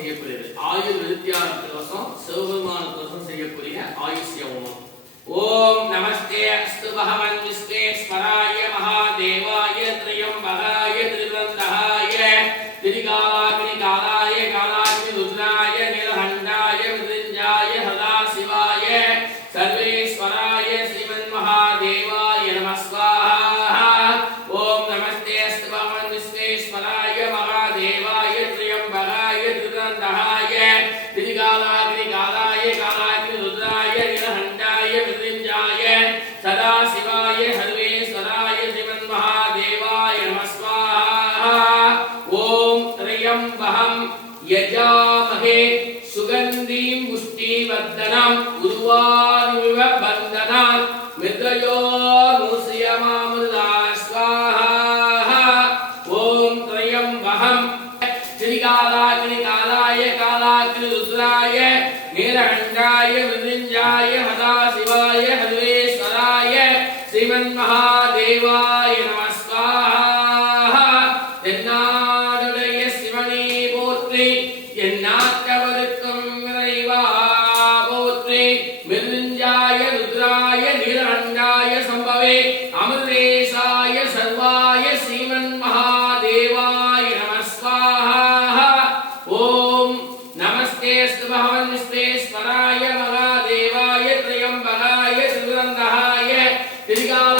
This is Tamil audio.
செய்யக்கூடியது. ஆயுர் விருத்தியானத்துக்கோசம் சிவபெருமானுக்கோசம் செய்யக்கூடிய ஆயுஷ்ய ஹோமம். ஓம் நமஸ்தே அஸ்து பகவன் விஸ்வேஸ்வராய மகாதேவாய த்ரியம்பகாய திரிவந்தகாய திரிகாலாக்னி காலாய காலாக்னி ருத்ராய நீலகண்டாய மிருத்யுஞ்சயாய சதாசிவாய சர்வேஸ்வராய ஸ்ரீமன் மகாதேவாய நமः ஸ்வாஹா. ஓம் நமஸ்தே அஸ்து பகவன் விஸ்வேஸ்வராய மகாதேவாய த்ரியம்பகாய திரிவந்தகாய திரிகாலாக்னி காலாய காலாக்னி ருத்ராய நீலகண்டாய மிருத்யுஞ்சயாய சதாசிவாய சர்வேஸ்வராய ஸ்ரீமன் மகாதேவாய நமः ஸ்வாஹா. ஓம் த்ரியம்பகம் யஜாமஹே சுகந்தீம் புஷ்டிவர்தனம் உர்வாருமிவ பந்தனம் மித்ரயோர்முஷ்யமாமிருதா ஸ்வாஹா. ஓம் த்ரியம்பகம் திரிகாலாக்னி காலாய காலாக்னி ருத்ராய நீலகண்டாய மிருத்யுஞ்சயாய சதாசிவாய சர்வேஸ்வராய ஸ்ரீமன் மகாதேவாய நமः ஸ்வாஹா. தென்னாடுடைய சிவனே போற்றி, எந்நாட்டவருக்கும் இறைவா போற்றி. மிருத்யுஞ்சயாய ருத்ராய நீலகண்டாய சம்பவே அமிர்தேசாய சர்வாய ஸ்ரீமன் மகாதேவாய நமः ஸ்வாஹா. ஓம் நமஸ்தே அஸ்து பகவன் விஸ்வேஸ்வராய மகாதேவாய த்ரியம்பகாய திரிவந்தகாய திரிகால